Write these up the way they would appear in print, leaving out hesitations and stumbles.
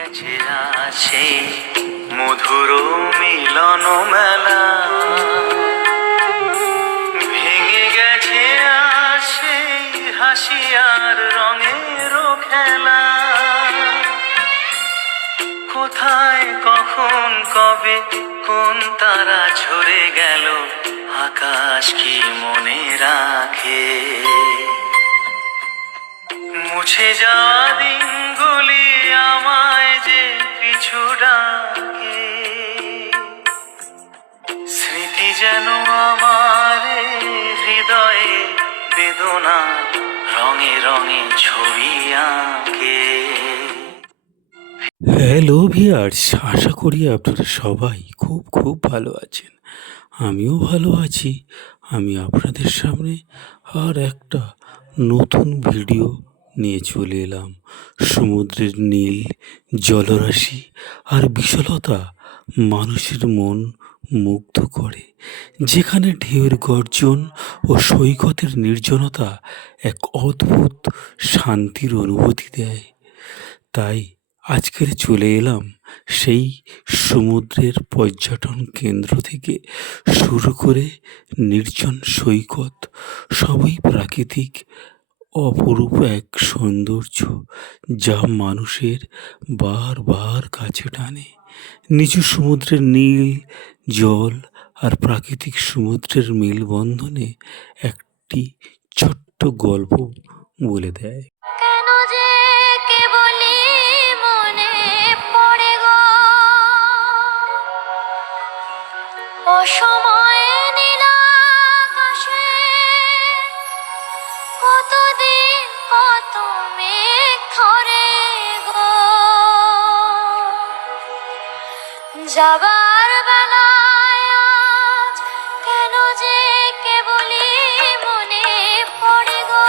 গেছে আছে মধুর মিলন মেলা, ভেঙে গেছে আছে হাসি আর রঙের খেলা। কোথায় কখন কবে কোন তারা ঝরে গেল, আকাশ কি মনে রাখে? মুছে যাওয়া দিনগুলি আমায় যে পিছু ডাকে, স্মৃতি যেন আমার হৃদয়ে বেদনা রঙে রঙে ছবি আঁকে। হ্যালো ভিউয়ার্স, আশা করি আপনারা সবাই খুব খুব ভালো আছেন। আমিও ভালো আছি। আমি আপনাদের সামনে আর একটা নতুন ভিডিও নিয়ে চলে এলাম। সমুদ্রের নীল জলরাশি আর বিশালতা মানুষের মন মুগ্ধ করে, যেখানে ঢেউয়ের গর্জন ও সৈকতের নির্জনতা এক অদ্ভুত শান্তির অনুভূতি দেয়। তাই আজকের চলে এলাম সেই সমুদ্রের পর্যটন কেন্দ্র থেকে শুরু করে নির্জন সৈকত, সবই প্রাকৃতিক অপরূপ এক সৌন্দর্য যা মানুষের বারবার কাছে টানে। নিচু সমুদ্রের নীল জল আর প্রাকৃতিক সমুদ্রের মেলবন্ধনে একটি ছোট্ট গল্প বলে দেয়। কেন যে কেবলি মনে পড়ে গো অসময়ে নীল আকাশে, কতদিন কত মেঘ ধরে গো যাবার বেলায় আজ কেন যে কেবলি মনে পড়ে গো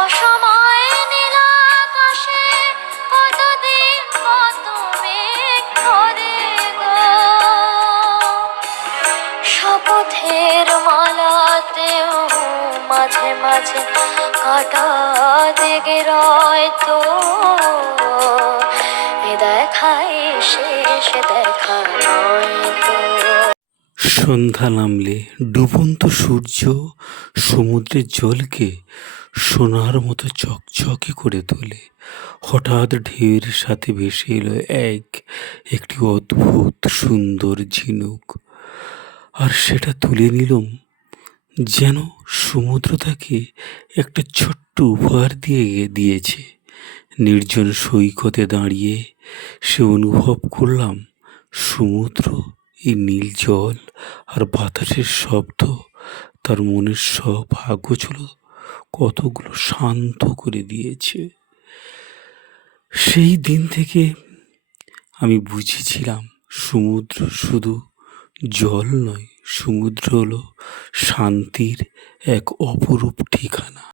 অসময়ে নীল আকাশে, কতদিন কত মেঘ ধরে গো শপথের মালাতেও মাঝে মাঝে কাটা দেগে রয় তো, এ দেখাই শেষ দেখা নয় তো। সন্ধ্যা নামলে ডুবন্ত সূর্য সমুদ্রের জলকে সোনার মতো চকচকে করে তোলে। হঠাৎ ঢেউয়ের সাথে ভেসে এলো একটি অদ্ভুত সুন্দর ঝিনুক, আর সেটা তুলে নিলাম যেন সমুদ্র তাকে একটা ছোট্ট উপহার দিয়েছে। নির্জন সৈকতে দাঁড়িয়ে সে অনুভব করলাম সমুদ্র, এই নীল জল আর বাতাসের শব্দ তার মনের সব আগোছল কতগুলো শান্ত করে দিয়েছে। সেই দিন থেকে আমি বুঝেছিলাম সমুদ্র শুধু জল নয়, সমুদ্র হলো শান্তির এক অপরূপ ঠিকানা।